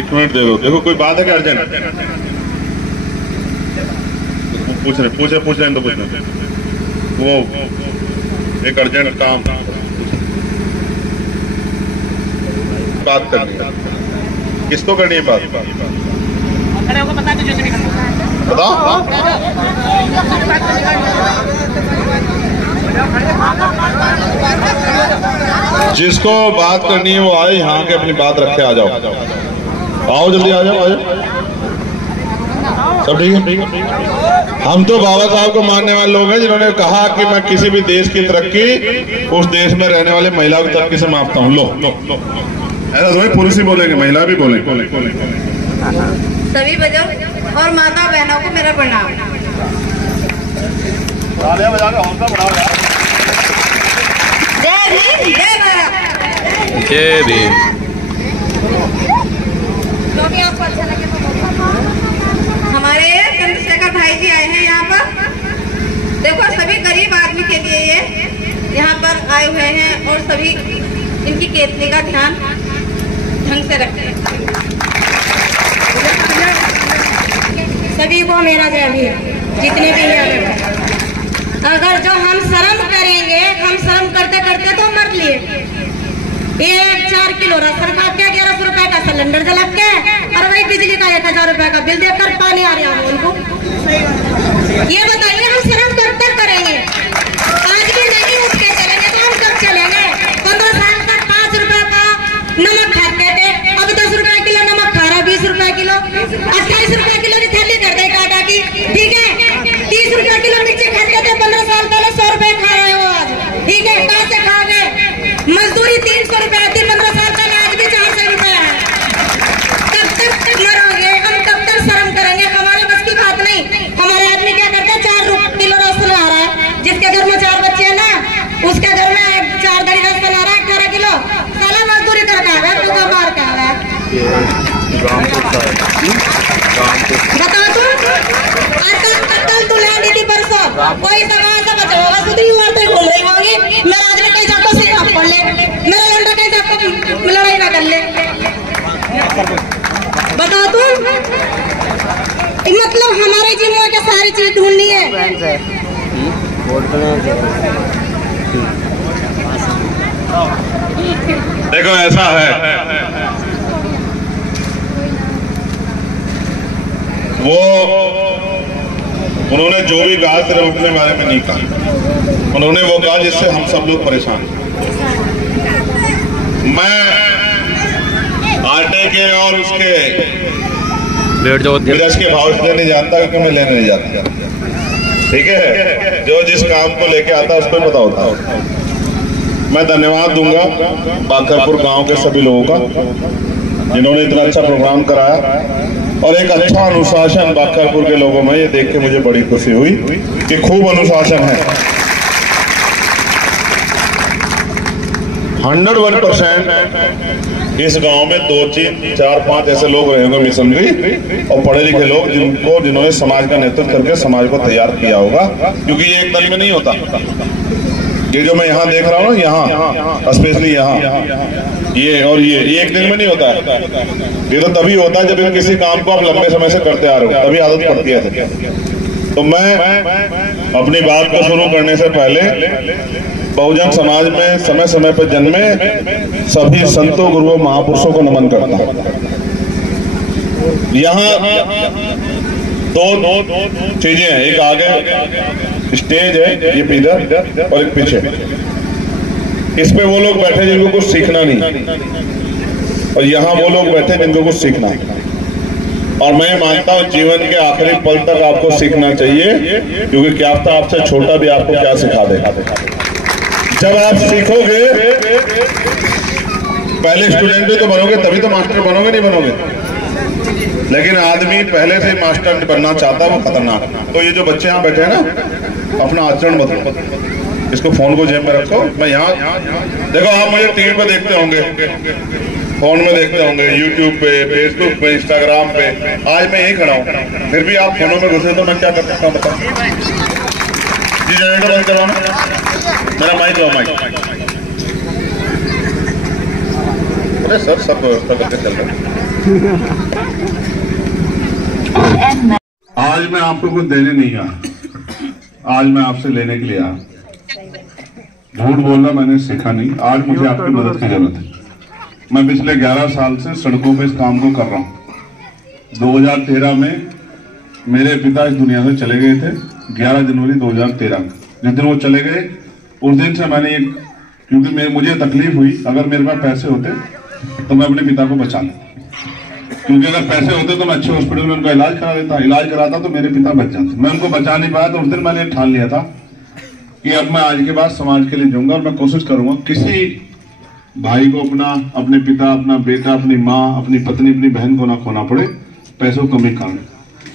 एक मिनट दे दो। देखो कोई बात है क्या अर्जेंट? पूछ रहे तो पूछना। वो एक अर्जेंट काम बात करनी है। किसको करनी है बात? बताओ। जिसको बात करनी है वो आए यहाँ के, अपनी बात रखे। आ जाओ, आओ जल्दी आ जाओ। सब ठीक है? हम तो बाबा साहब को मानने वाले लोग हैं जिन्होंने कहा कि मैं किसी भी देश की तरक्की उस देश में रहने वाले महिलाओं की तरक्की से मापता हूँ। लो ऐसा तो पुरुष ही बोलेंगे, महिला भी बोलेंगे। सभी बजाओ और माता बहनों को मेरा प्रणाम। जय भीम, जय भारत, जय भीम। जो भी आपको अच्छा लगे तो हमारे चंद्रशेखर भाई जी आए हैं यहाँ पर। देखो सभी गरीब आदमी के लिए ये यहाँ पर आए हुए हैं और सभी इनकी केतली का ध्यान ढंग से रखें। सभी को मेरा जय भीम। जितने भी हैं, अगर जो हम शर्म करेंगे, हम शर्म करते करते तो मर लिए। ये 4 किलो राशन खा के 1100 रुपए का सिलेंडर जला के और वही बिजली का 1000 रुपए का बिल देकर पानी आ रहा है उनको। ये बताइए हम शर्म कब तक करेंगे? आज भी नहीं उठ के चलेंगे तो हम कब चलेंगे? 15 साल तक 5 रुपए का नमक खाते थे, अब 10 रुपए किलो नमक खा रहा, 20 रुपए किलो, 28 रुपए किलो की थैली कर दे टाटा की, ठीक है? 30 रुपए किलो मिर्ची खाते थे 15 साल पहले, 100 रुपए खा रहे हो आज, ठीक है? कहाँ से खाओगे? मजदूरी 300 रुपए थी 15 साल पहले, आज भी 400 रुपए है। कब तक मरोगे? हम कब तक शर्म करेंगे? हमारे बस की बात नहीं। हमारे आदमी क्या करते हैं? 4 किलो राशन आ रहा है, जिसके घर में 4 बच्चे हैं ना, उसके घर में 4 दरी राशन आ रहा है 18 किलो, साला मजदूरी करके आ गया, तू बाहर का आ गया। बताओ तू लैंड थी परसों, कोई समाज से बचा होगा, तू ही औरतें घूम रही होंगी। मेरा आदमी कहीं जाकर से आप पढ़ ले, मेरा लंडा कहीं जाकर लड़ाई ना कर ले। बताओ तू, मतलब हमारे जीवन के सारी चीज ढूंढनी है। देखो ऐसा है, वो उन्होंने जो भी कहा सिर्फ अपने बारे में नहीं कहा, उन्होंने वो कहा जिससे हम सब लोग परेशान हैं। मैं आटे के और उसके मिर्च के भाव इसलिए नहीं जानता क्योंकि मैं लेने नहीं जाता, ठीक है? जो जिस काम को लेके आता है उसको ही पता होता है। मैं धन्यवाद दूंगा बाकरपुर गांव के सभी लोगों का जिन्होंने इतना अच्छा प्रोग्राम कराया और एक अच्छा अनुशासन बाकरपुर के लोगों में, ये देख के मुझे बड़ी खुशी हुई कि खूब अनुशासन है। 101% इस गांव में 2, 3, 4, 5 ऐसे लोग रहेंगे मिशनरी और पढ़े लिखे लोग जिन्होंने समाज का नेतृत्व करके समाज को तैयार किया होगा, क्योंकि ये एक दल में नहीं होता। ये जो मैं यहाँ देख रहा हूँ ना, यहाँ स्पेशली यहाँ ये और ये एक दिन में नहीं होता है। ये तो तभी होता है जब किसी काम को आप लंबे समय से करते आ रहे हो, तभी आदत पड़ती है। तो मैं अपनी बात को शुरू करने से पहले बहुजन समाज में समय समय पर जन्मे सभी संतों, गुरुओं, महापुरुषों को नमन करता हूँ। यहाँ दो चीजें हैं, एक आगे स्टेज है, ये इधर और एक पीछे। इस पे वो लोग बैठे जिनको कुछ सीखना नहीं और यहाँ वो लोग बैठे जिनको कुछ सीखना है। और मैं मानता हूँ जीवन के आखिरी पल तक आपको सीखना चाहिए, क्योंकि क्या पता आपसे छोटा भी आपको क्या सिखा दे। जब आप सीखोगे, पहले स्टूडेंट भी तो बनोगे तभी तो मास्टर बनोगे, नहीं बनोगे। लेकिन आदमी पहले से मास्टर बनना चाहता है, वो खतरनाक। तो ये जो बच्चे यहाँ बैठे हैं ना, अपना आचरण बदलो, इसको फोन को जेब में रखो। मैं यहाँ देखो, आप मुझे टीवी पे देखते होंगे, फोन में देखते होंगे, यूट्यूब पे, फेसबुक पे, इंस्टाग्राम पे। आज मैं यही खड़ा हूँ, फिर भी आप फोनों में घुसे तो मैं क्या कर सकता हूँ बताओ? जी जनरेटर बंद करवाना, मेरा माइक लो, माइक सर सब व्यवस्था करके चल रहे। आज मैं आपको कुछ देने नहीं आया, आज मैं आपसे लेने के लिए आया। झूठ बोलना मैंने सीखा नहीं, आज मुझे आपकी मदद की जरूरत है। मैं पिछले 11 साल से सड़कों पे इस काम को कर रहा हूँ। 2013 में मेरे पिता इस दुनिया से चले गए थे, 11 जनवरी 2013 में। जिस दिन वो चले गए उस दिन से मैंने ये, क्योंकि मुझे तकलीफ हुई, अगर मेरे पास पैसे होते तो मैं अपने पिता को बचा लेता, क्योंकि अगर पैसे होते तो मैं अच्छे हॉस्पिटल में उनका इलाज करा देता, इलाज कराता तो मेरे पिता बच जाते। मैं उनको बचा नहीं पाया, तो उस दिन मैंने ठान लिया था कि अब मैं आज के बाद समाज के लिए जाऊंगा और मैं कोशिश करूंगा किसी भाई को अपने पिता, अपना बेटा, अपनी माँ, अपनी पत्नी, अपनी बहन को ना खोना पड़े, पैसों को कमी काम।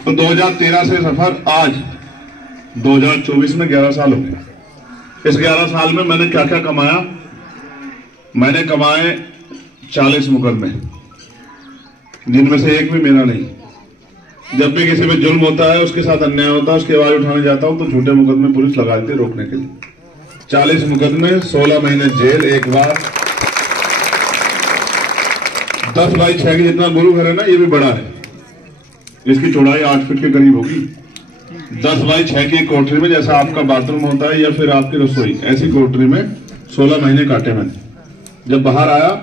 तो 2013 से सफर आज 2024 में 11 साल हो गए। इस 11 साल में मैंने क्या क्या कमाया? मैंने कमाए 40 मुकदमे, जिनमें से एक भी मेरा नहीं। जब भी किसी पे जुल्म होता है, उसके साथ अन्याय होता है, उसकी आवाज उठाने जाता हूं तो झूठे मुकदमे पुलिस लगा देती है रोकने के लिए। 40 मुकदमे, 16 महीने जेल, एक बार 10x6 की जितना गुरु घर है ना, ये भी बड़ा है, इसकी चौड़ाई 8 फीट के करीब होगी। 10x6 की कोठरी में, जैसा आपका बाथरूम होता है या फिर आपकी रसोई, ऐसी कोठरी में 16 महीने काटे मैंने। जब बाहर आया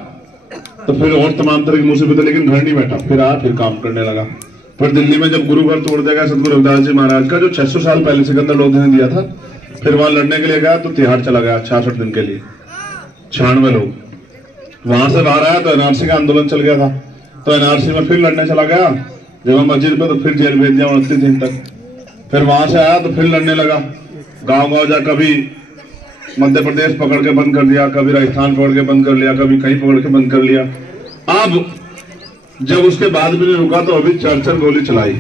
तो फिर और तमाम तरह की मुसीबतें, लेकिन घर नहीं बैठा, फिर आया, फिर काम करने लगा। फिर दिल्ली में जब गुरु घर तोड़ देगा सतगुरु रविदास जी महाराज का, जो 600 साल पहले सिकंदर लोधी ने दिया था, फिर वहां लड़ने के लिए गया तो तिहाड़ चला गया 66 दिन के लिए, 96 लोग। वहां से बाहर आया तो एनआरसी का आंदोलन चल गया था, तो एनआरसी में फिर लड़ने चला गया जमा मस्जिद पे, तो फिर जेल भेज दिया 29 दिन तक। फिर वहां से आया तो फिर लड़ने लगा, गांव जा, कभी मध्य प्रदेश पकड़ के बंद कर दिया, कभी राजस्थान पकड़ के बंद कर लिया, कभी कहीं पकड़ के बंद कर लिया। अब जब उसके बाद भी नहीं रुका तो अभी 4 गोली चलाई।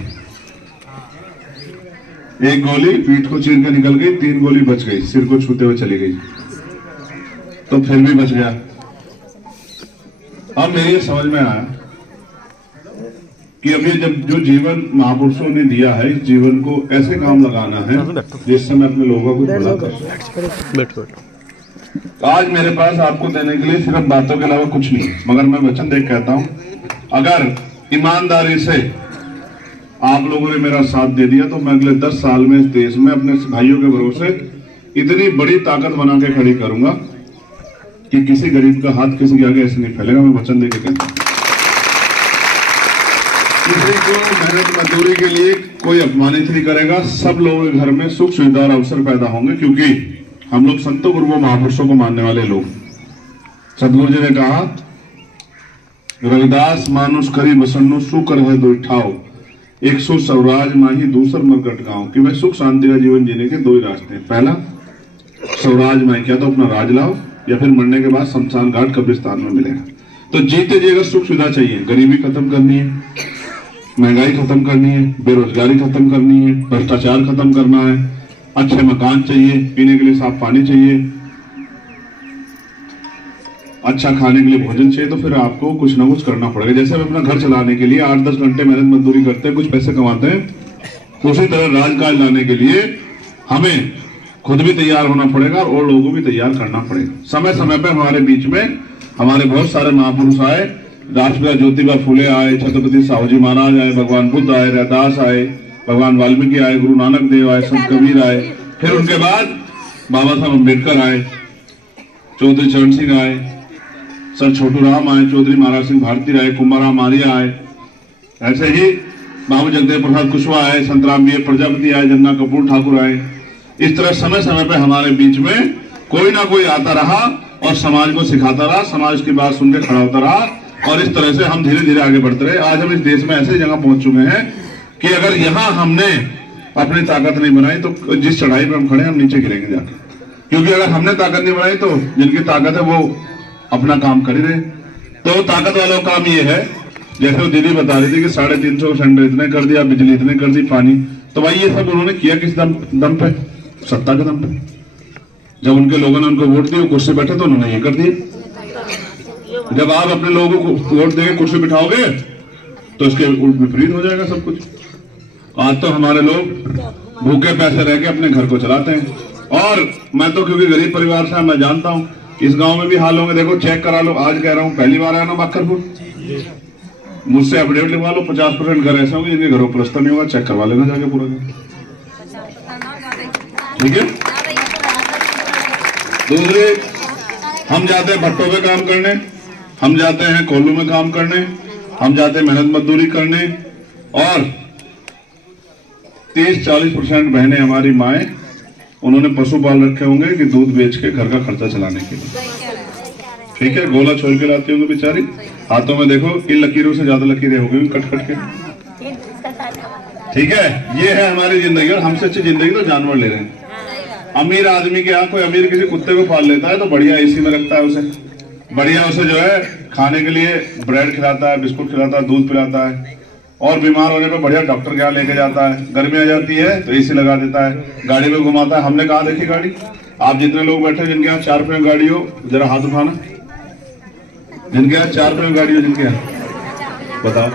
एक गोली पीठ को चीर के निकल गई, 3 गोली बच गई, सिर को छूते हुए चली गई, तो फिर भी बच गया। अब मेरे समझ में आया कि अभी जब जो जीवन महापुरुषों ने दिया है, इस जीवन को ऐसे काम लगाना है जिससे मैं अपने लोगों को भला करूं। आज मेरे पास आपको देने के लिए सिर्फ बातों के अलावा कुछ नहीं, मगर मैं वचन देख कहता हूं, अगर ईमानदारी से आप लोगों ने मेरा साथ दे दिया तो मैं अगले 10 साल में इस देश में अपने भाइयों के भरोसे इतनी बड़ी ताकत बना के खड़ी करूंगा कि किसी गरीब का हाथ किसी के आगे ऐसे नहीं फैलेगा। मैं वचन देके कहता हूं, किसी को मेहनत मजदूरी के लिए कोई अपमानित नहीं करेगा। सब लोगों के घर में सुख सुविधा और अवसर पैदा होंगे, क्योंकि हम लोग संतों गुरुओं महापुरुषों को मानने वाले लोग। सतगुरु जी ने कहा, रविदास मानुष करी बसन्नु सुकर है दो ठाव, एक सो स्वराज माही दूसर मरकट गांव। कि भाई सुख शांति का जीवन जीने के 2 ही रास्ते हैं। पहला स्वराज माही, क्या तो अपना राज लाओ, या फिर मरने के बाद शमशान घाट कब्रिस्तान में मिलेगा। तो जीते जी अगर सुख सुविधा चाहिए, गरीबी खत्म करनी है, महंगाई खत्म करनी है, बेरोजगारी खत्म करनी है, भ्रष्टाचार खत्म करना है, अच्छे मकान चाहिए, पीने के लिए साफ पानी चाहिए, अच्छा खाने के लिए भोजन चाहिए, तो फिर आपको कुछ ना कुछ करना पड़ेगा। जैसे हम अपना घर चलाने के लिए 8-10 घंटे मेहनत मजदूरी करते हैं, कुछ पैसे कमाते हैं, उसी तरह राजकाज लाने के लिए हमें खुद भी तैयार होना पड़ेगा और लोगों को भी तैयार करना पड़ेगा। समय समय पर हमारे बीच में हमारे बहुत सारे महापुरुष आए, राष्ट्रपिता ज्योतिबा फुले आए, छत्रपति साहू जी महाराज आए, भगवान बुद्ध आए, रैदास आए, भगवान वाल्मीकि आए, गुरु नानक देव आए, संत कबीर आए, फिर उनके बाद बाबा साहब अम्बेडकर आए, चौधरी चरण सिंह आए, सर छोटू राम आए, चौधरी महाराज सिंह भारती आए, कुंभाराम आर्य आए, ऐसे ही बाबू जगदेव प्रसाद कुशवाहा आए, संतराम बी प्रजापति आए, जन्ना कपूर ठाकुर आए। इस तरह समय समय पर हमारे बीच में कोई ना कोई आता रहा और समाज को सिखाता रहा, समाज की बात सुन के खड़ा होता रहा, और इस तरह से हम धीरे धीरे आगे बढ़ते रहे। आज हम इस देश में ऐसी जगह पहुंच चुके हैं कि अगर यहाँ हमने अपनी ताकत नहीं बनाई तो जिस चढ़ाई पर हम खड़े हैं हम नीचे गिरेंगे जाके, क्योंकि अगर हमने ताकत नहीं बनाई तो जिनकी ताकत है वो अपना काम कर ही रहे। तो ताकत वालों का काम ये है, जैसे वो दीदी बता रही थी कि 350 सेंटर इतने कर दिया, बिजली इतने कर दी, पानी, तो भाई ये सब उन्होंने किया किस दम पे? सत्ता के दम पे। जब उनके लोगों ने उनको वोट दिया, कुर्सी बैठे, तो उन्होंने ये कर दिया। जब आप अपने लोगों को वोट देके कुर्सी बिठाओगे तो इसके उल्ट विपरीत हो जाएगा सब कुछ। आज तो हमारे लोग भूखे पैसे रह के अपने घर को चलाते हैं, और मैं तो क्योंकि गरीब परिवार से मैं जानता हूं इस गांव में भी हाल होंगे, देखो चेक करा लो। आज कह रहा हूँ पहली बार आया ना बाकरपुर, मुझसे अपडेट लिखवा लो। 50% घर ऐसे होंगे जिनके घरों प्लस्तर नहीं होगा, चेक करवा लेना जाके पूरा। ठीक है। दूसरे, हम जाते हैं भट्टों पे काम करने, हम जाते हैं कोल्लू में काम करने, हम जाते हैं मेहनत मजदूरी करने, और 30-40% बहनें हमारी माएँ उन्होंने पशु पाल रखे होंगे कि दूध बेच के घर का खर्चा चलाने के लिए। ठीक है। गोला छोड़ के लाती होंगी बेचारी, हाथों में देखो इन लकीरों से ज्यादा लकीरें हो गई कट कट के। ठीक है। ये है हमारी जिंदगी, और हमसे अच्छी जिंदगी तो जानवर ले रहे हैं। अमीर आदमी के यहाँ कोई अमीर किसी कुत्ते को पाल लेता है तो बढ़िया एसी में रखता है उसे, बढ़िया उसे जो है खाने के लिए ब्रेड खिलाता है, बिस्कुट खिलाता है, दूध पिलाता है, और बीमार होने पर बढ़िया डॉक्टर के यहाँ लेके जाता है। गर्मी आ जाती है तो एसी लगा देता है, गाड़ी में घुमाता है। हमने कहा देखी गाड़ी? आप जितने लोग बैठे जिनके यहाँ 4 पैर गाड़ी हो जरा हाथ उठाना, जिनके यहाँ 4 पैर गाड़ी हो, जिनके यहाँ बताओ।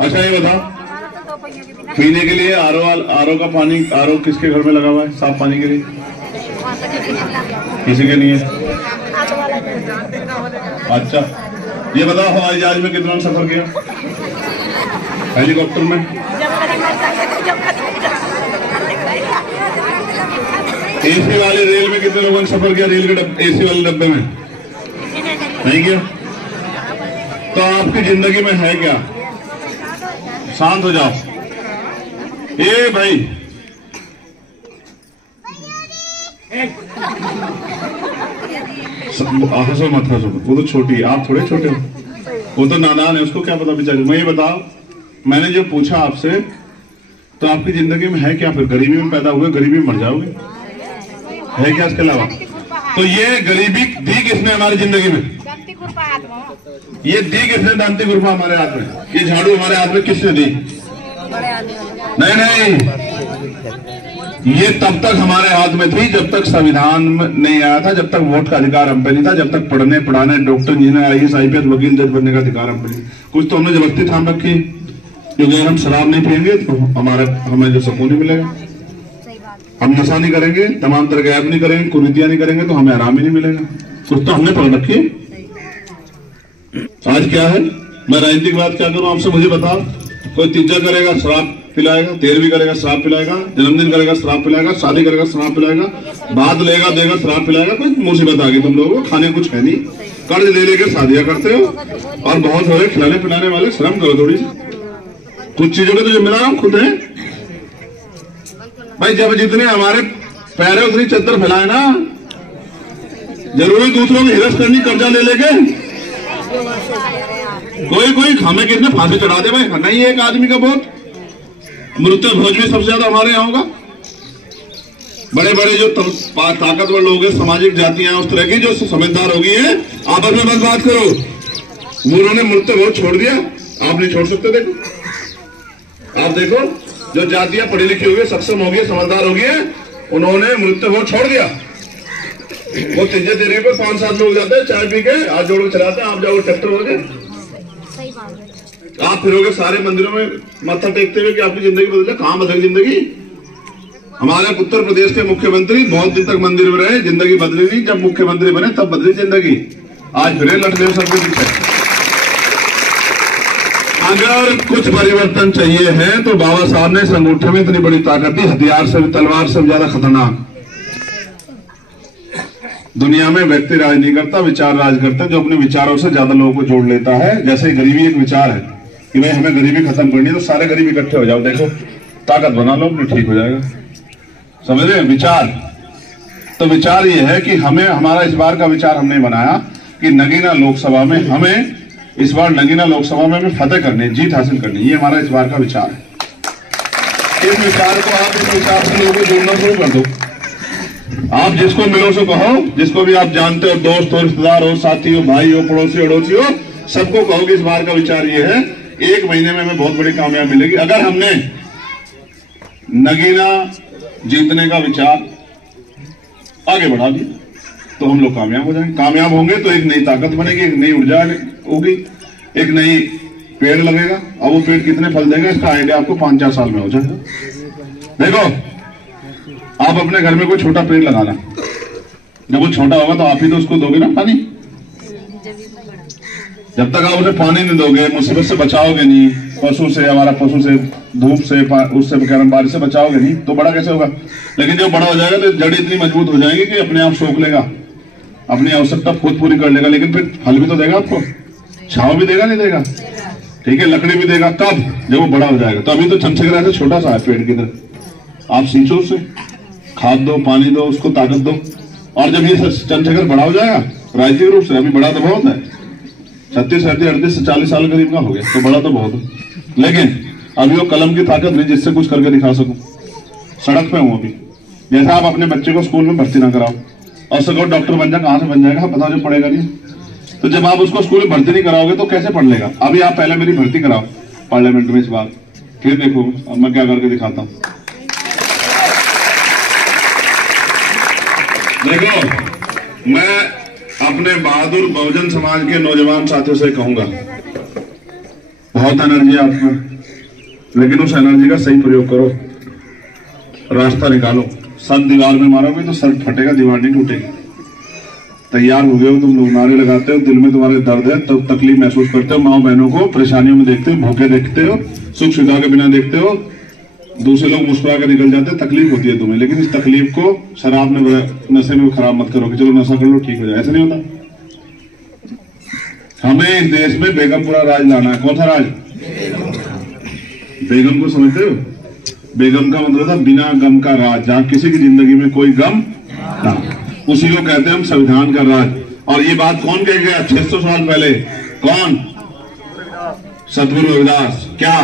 अच्छा ये बताओ, पीने के लिए आरओ का पानी, आरओ किसके घर में लगा हुआ है साफ पानी के लिए? किसी के नहीं है। अच्छा ये बताओ, हवाई जहाज में कितना सफर किया? हेलीकॉप्टर में? एसी वाले रेल में कितने लोगों ने सफर किया? रेल के एसी वाले डब्बे में नहीं किया? तो आपकी जिंदगी में है क्या? शांत हो जाओ। ए भाई, हंसो मत हंसो, वो तो छोटी है, आप थोड़े छोटे हो, वो तो नादान है, उसको क्या पता बेचारी। मैं ये बताओ, मैंने जो पूछा आपसे, तो आपकी जिंदगी में है क्या? फिर गरीबी में पैदा हुए, गरीबी में मर जाओगे, है क्या इसके अलावा? तो ये गरीबी दी किसने हमारी जिंदगी में? ये दी किसने? दांती गुरफा हमारे हाथ में, ये झाड़ू हमारे हाथ में किसने दी? नहीं नहीं, ये तब तक हमारे हाथ में थी जब तक संविधान नहीं आया था, जब तक वोट का अधिकार हम पे नहीं था, जब तक पढ़ने पढ़ाने डॉक्टर इंजीनियर IAS IPS वकील जज बनने का अधिकार हम पे नहीं। कुछ तो हमने जबरदस्ती थाम रखी, क्योंकि अगर हम शराब नहीं पियेंगे तो हमें जो सुकून नहीं मिलेगा, हम नशा नहीं करेंगे, तमाम तरह के ऐप नहीं करेंगे, कुरीतियां नहीं करेंगे तो हमें आराम ही नहीं मिलेगा। कुछ तो हमने पढ़ रखी। आज क्या है, मैं राजनीति की बात क्या करूं आपसे, मुझे बताओ। कोई तीजा करेगा शराब पिलाएगा, 13वीं करेगा शराब पिलाएगा, जन्मदिन करेगा शराब पिलाएगा, शादी करेगा शराब पिलाएगा, बाद लेगा देगा शराब पिलाएगा। कोई मुसीबत आ गई तुम लोगों को, खाने कुछ है नहीं, कर्ज ले लेकर शादियां करते हो, और बहुत हो रहे खिलाने पिलाने वाले। शर्म करो थोड़ी सी, कुछ चीजों के तो जिम्मेदार हम खुद हैं भाई। जब जितने हमारे पैर है उतनी चद्दर फैलाए ना, जरूरी दूसरों की हिरस करनी कर्जा ले लेके। कोई हमें किसने फांसी चढ़ा दे भाई? नहीं, एक आदमी का बहुत मृत्यु भोज भी सबसे ज्यादा हमारे यहाँ होगा। बड़े बड़े जो ताकतवर लोग हैं, सामाजिक जातियां उस तरह की जो समझदार होगी है, आपस में बस बात करो। उन्होंने मृत्यु भोज छोड़ दिया, आप नहीं छोड़ सकते। देखो आप देखो, जो जातियां पढ़ी लिखी होगी, सक्षम होगी, समझदार होगी, उन्होंने मृत्यु भोज छोड़ दिया। वो तीजे देने पर 5-7 लोग जाते हैं चाय पी के, हाथ जोड़ के चलाते हैं। आप जाओगे ट्रैक्टर होगे, आप फिरोगे सारे मंदिरों में माथा टेकते हुए कि आपकी जिंदगी बदल जाए। कहां बदल जिंदगी? हमारे उत्तर प्रदेश के मुख्यमंत्री बहुत दिन तक मंदिर में रहे, जिंदगी बदली नहीं। जब मुख्यमंत्री बने तब बदली जिंदगी। आज फिर लटदेव सबके पीछे। अगर कुछ परिवर्तन चाहिए है तो बाबा साहब ने इस अंगूठे में इतनी बड़ी ताकत दी, हथियार से भी, तलवार से भी ज्यादा खतरनाक। दुनिया में व्यक्ति राज नहीं करता, विचार राज करता है, जो अपने विचारों से ज्यादा लोगों को जोड़ लेता है। जैसे गरीबी एक विचार है कि भाई हमें गरीबी खत्म करनी है, तो सारे गरीब इकट्ठे हो जाओ, देखो ताकत बना लो, अपनी ठीक हो जाएगा। समझ रहे हैं? विचार तो विचार ये है कि हमें, हमारा इस बार का विचार हमने बनाया कि नगीना लोकसभा में हमें, इस बार नगीना लोकसभा में हमें फतेह करनी, जीत हासिल करनी, ये हमारा इस बार का विचार है। इस विचार को आप, इस विचार से लोगों को जोड़ना शुरू कर दो। आप जिसको मिलो सो कहो, जिसको भी आप जानते हो, दोस्त हो, रिश्तेदार हो, साथी हो, भाई हो, पड़ोसी अड़ोसी हो, सबको कहो कि इस बार का विचार ये है, 1 महीने में हमें बहुत बड़ी कामयाबी मिलेगी। अगर हमने नगीना जीतने का विचार आगे बढ़ा दिया तो हम लोग कामयाब हो जाएंगे। कामयाब होंगे तो एक नई ताकत बनेगी, एक नई ऊर्जा होगी, एक नई पेड़ लगेगा। और वो पेड़ कितने फल देगा इसका आइडिया आपको 5-4 साल में हो जाएगा। देखो, आप अपने घर में कोई छोटा पेड़ लगाना, जब वो छोटा होगा तो आप ही तो उसको दोगे ना पानी। जब तक आप उसे पानी नहीं दोगे, मुसीबत से बचाओगे नहीं, पशु से, हमारा पशु से, धूप से, उससे बारिश से बचाओगे नहीं, तो बड़ा कैसे होगा। लेकिन जब बड़ा हो जाएगा तो जड़ इतनी मजबूत हो जाएगी कि अपने आप सोख लेगा, अपनी आवश्यकता खुद पूरी कर लेगा। लेकिन फिर फल भी तो देगा आपको, छाव भी देगा नहीं देगा, ठीक है, लकड़ी भी देगा। कब? जब वो बड़ा हो जाएगा। तो अभी तो चमचक्र ऐसे छोटा सा है पेड़ की तरह, आप सींचो उसे, खाद दो, पानी दो, उसको ताकत दो। और जब ये चमचक्र बड़ा हो जाएगा राजनीतिक रूप से, अभी बड़ा तो बहुत है, 36, 38 से 40 साल करीब का हो गया, तो बड़ा तो बहुत है। लेकिन अभी वो कलम की ताकत नहीं जिससे कुछ करके दिखा सकूं। सड़क पे हूं अभी। जैसा आप अपने बच्चे को स्कूल में भर्ती ना कराओ और सको डॉक्टर बन जाए, कहां से बन जाएगा बताओ, जो पढ़ेगा नहीं। तो जब आप उसको स्कूल में भर्ती नहीं कराओगे तो कैसे पढ़ लेगा। अभी आप पहले मेरी भर्ती कराओ पार्लियामेंट में इस बार, फिर देखो अब मैं क्या करके दिखाता हूं। देखो, मैं अपने बहादुर बहुजन समाज के नौजवान साथियों से कहूंगा, बहुत एनर्जी है आप में, लेकिन उस एनर्जी का सही प्रयोग करो, रास्ता निकालो। सर दीवार में मारोगे तो सर फटेगा, दीवार नहीं टूटेगी। तैयार हो गए हो तुम लोग, नारे लगाते हो, दिल में तुम्हारे दर्द है, तो तकलीफ महसूस करते हो, माँ बहनों को परेशानियों में देखते हो, भूखे देखते हो, सुख सुविधा के बिना देखते हो, दूसरे लोग मुस्कुरा कर निकल जाते हैं, तकलीफ होती है तुम्हें। लेकिन इस तकलीफ को शराब में, नशे में खराब मत करो कि चलो नशा कर लो ठीक हो जाए, ऐसा नहीं होता। हमें इस देश में बेगमपुरा राज लाना है। कौन सा राज? बेगम को समझते हो? बेगम का मतलब था बिना गम का राज, जहां किसी की जिंदगी में कोई गम ना, उसी को कहते हैं हम संविधान का राज। और ये बात कौन कह गया 600 साल पहले? कौन? सतगुरु रविदास। क्या?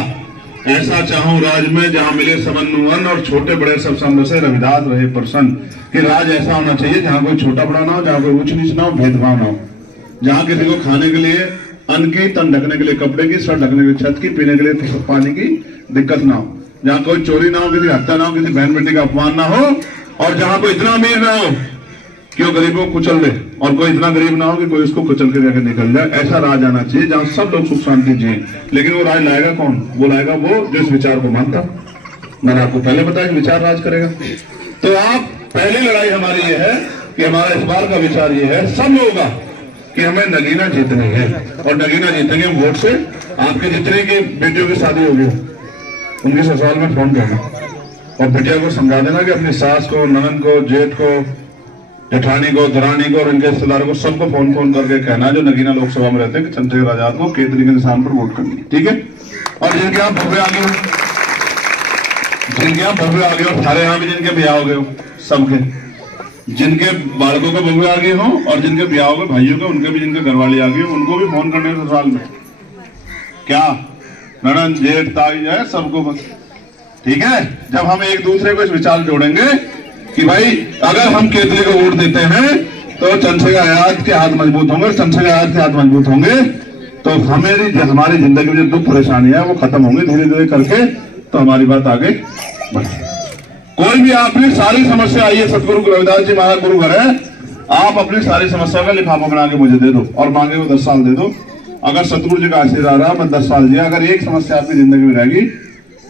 ऐसा चाहूं राज में जहां मिले समन्वय और छोटे बड़े सब संग से रविदास रहे प्रसन्न। कि राज ऐसा होना चाहिए जहां कोई छोटा बड़ा ना हो, जहां कोई ऊंच नीच ना हो, भेदभाव ना हो, जहां किसी को खाने के लिए अन्न की, तन ढकने के लिए कपड़े की, सर ढकने के लिए छत की, पीने के लिए पानी की दिक्कत ना हो, जहां कोई चोरी ना हो, किसी हत्या ना हो, किसी बहन बेटी का अपमान ना हो, और जहां कोई इतना अमीर ना हो कि वो गरीबों को कुचल दे, और कोई इतना गरीब ना हो कि कोई उसको कुचल के जाकर निकल जाए। ऐसा राज आना चाहिए जहां सब लोग सुख शांति जिए। लेकिन वो राज लाएगा कौन? वो लाएगा वो जो इस विचार को मानता। मैंने आपको पहले बताया विचार राज करेगा। तो आप पहली लड़ाई हमारी ये है कि हमारा इस बार का विचार ये है सब लोगों का कि हमें नगीना जीतनी है, और नगीना जीतेंगे वोट से। आपके जितने की बेटियों की शादी होगी उनके ससुराल में फोन करना और बेटिया को समझा देना कि अपनी सास को, ननद को, जेठ को, जेठानी को, दरानी को और उनके रिश्तेदारों को सबको फोन करके कहना जो नगीना लोकसभा में रहते हैं कि चंद्रशेखर आजाद को केतली के निशान पर वोट करनी, ठीक है। और जिनके यहाँ भव्य आगे हो, जिनके यहाँ भव्य आगे हो, सारे यहाँ भी जिनके ब्याह हो गए हो, सबके जिनके बालकों का भव्य आगे हो और जिनके ब्याह हो गए भाइयों के, उनके भी जिनके घरवाली आगे हो, उनको भी फोन करने ससुराल में। क्या? ननद, जेठ, ताई है सबको बस, ठीक है। जब हम एक दूसरे को इस विचार जोड़ेंगे कि भाई अगर हम केतली को वोट देते हैं तो चंद्रशेखर आजाद के हाथ मजबूत होंगे, चंद्रशेखर आजाद के हाथ मजबूत होंगे, तो हमारी जिंदगी में जो दुख परेशानी है वो खत्म होंगे धीरे धीरे करके, तो हमारी बात आगे बढ़े। कोई भी आपने सारी समस्या आई है, सतगुरु रविदास जी महाराज गुरु घर है, आप अपनी सारी समस्या का लिफाफा बना के मुझे दे दो और मांगे वो 10 साल दे दो। अगर सतगुरु जी का आशीर्वाद रहा मैं 10 साल दिया, अगर एक समस्या आपकी जिंदगी में रहेगी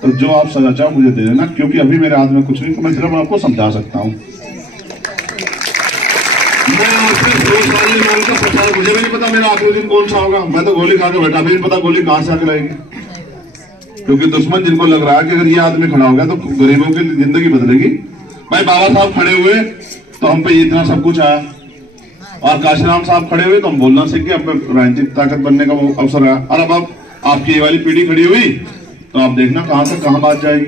तो जो आप सजा चाहो मुझे दे देना, क्योंकि अभी मेरे हाथ में कुछ नहीं, तो मैं सिर्फ आपको समझा सकता हूँ। मैं आपसे 2 साल नहीं मांगता, 50, मुझे भी नहीं पता मेरा आखिरी दिन कौन सा होगा। मैं तो गोली खा के बैठा, भी नहीं पता गोली कहां से आके लगेगी, क्योंकि दुश्मन जिनको लग रहा है कि अगर ये आदमी खड़ा हो गया तो गरीबों की जिंदगी बदलेगी। भाई बाबा साहब खड़े हुए तो हम पे इतना सब कुछ आया, और काशीराम साहब खड़े हुए तो हम बोलना सीख गए, अब राजनीतिक ताकत बनने का वो अवसर आया। और अब आपकी ये वाली पीढ़ी खड़ी हुई तो आप देखना कहां से कहां बात जाएगी।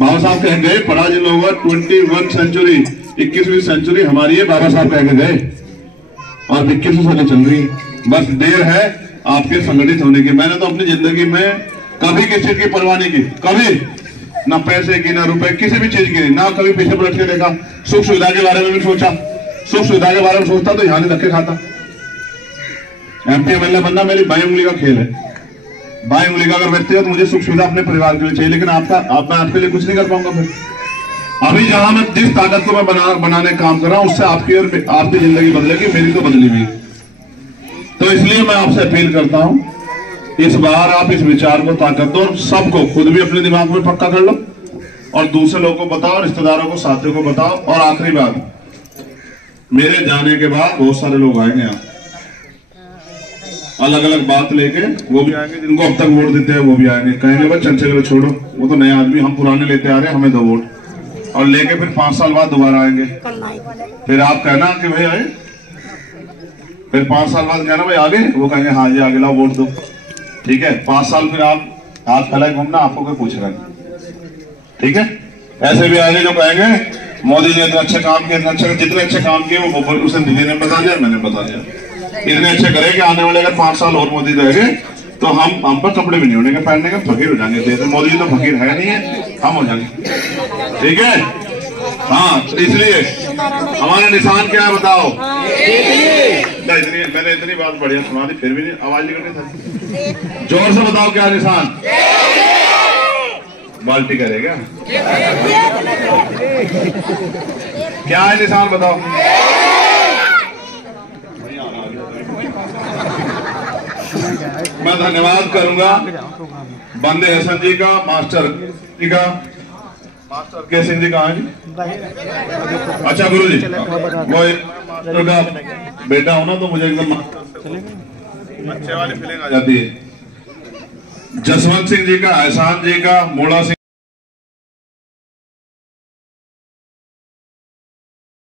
बाबा साहब कह गए, पढ़ा जिन लोगों 21वीं सेंचुरी, 21वीं सेंचुरी हमारी है, बाबा साहब कह के गए, और 21वीं सदी चल रही है। बस देर है आपके संगठित होने की। मैंने तो अपनी जिंदगी में कभी किसी चीज की परवाह नहीं की, कभी ना पैसे की, ना रुपए, किसी भी चीज की, ना कभी पीछे पलट के देखा। सुख सुविधा के बारे में भी सोचा, सुख सुविधा के बारे में सोचता तो यहाँ नहीं धक्के खाता। MP MLA बनना मेरी बाई उंगली का खेल है। बाई उंगली का अगर व्यक्ति है तो मुझे सुख सुविधा अपने परिवार के लिए चाहिए, लेकिन मैं आपके लिए कुछ नहीं कर पाऊंगा। फिर अभी जहां मैं जिस ताकत को मैं बनाने काम कर रहा हूं उससे आपकी जिंदगी बदलेगी, मेरी तो बदली हुई। तो इसलिए मैं आपसे अपील करता हूं, इस बार आप इस विचार को ताकत दो और सबको, खुद भी अपने दिमाग में पक्का कर लो और दूसरे लोगों को बताओ, रिश्तेदारों को, साथियों को बताओ। और आखिरी बात, मेरे जाने के बाद बहुत सारे लोग आएंगे यहाँ, अलग अलग बात लेके वो भी आएंगे, जिनको अब तक वोट देते हैं वो भी आएंगे, कहेंगे भाई चंचल छोड़ो, वो तो नए आदमी, हम पुराने लेते आ रहे हैं, हमें दो वोट, और लेके फिर 5 साल बाद दोबारा आएंगे। फिर आप कहना कि भाई आए, फिर 5 साल बाद कहना भाई आगे, वो कहेंगे हाँ जी आगे लाओ वोट दो, ठीक है। 5 साल फिर आप हाथ फैलाए घूमना, आपको कोई पूछ रहा है, ठीक है। ऐसे भी आगे जो कहेंगे मोदी जी इतने अच्छे काम किए, इतने अच्छे, जितने अच्छे काम किए वो उसे दीदी ने बता दिया, मैंने बता दिया, इतने अच्छे करे कि आने वाले अगर 5 साल और मोदी रहेंगे तो हम पर कपड़े भी नहीं होने के, पहनने के, फकीर हो जाएंगे। तो मोदी जी तो फकीर है नहीं है, हम हो जाएंगे, ठीक है। हाँ, तो इसलिए हमारा निशान क्या है बताओ? मैंने इतनी बात बढ़िया सुना दी, फिर भी नहीं आवाज निकल रही, जोर से बताओ क्या निशान? बाल्टी करेगा क्या है निशान बताओ? मैं धन्यवाद करूंगा बंदे हसन जी का, मास्टर जी का, मास्टर के सिंह जी का है जी, अच्छा गुरु जी, वो मास्टर का बेटा हूं ना, तो मुझे एकदम अच्छे वाली फीलिंग आ जाती है। जसवंत सिंह जी का, एहसान जी का, मोड़ा सिंह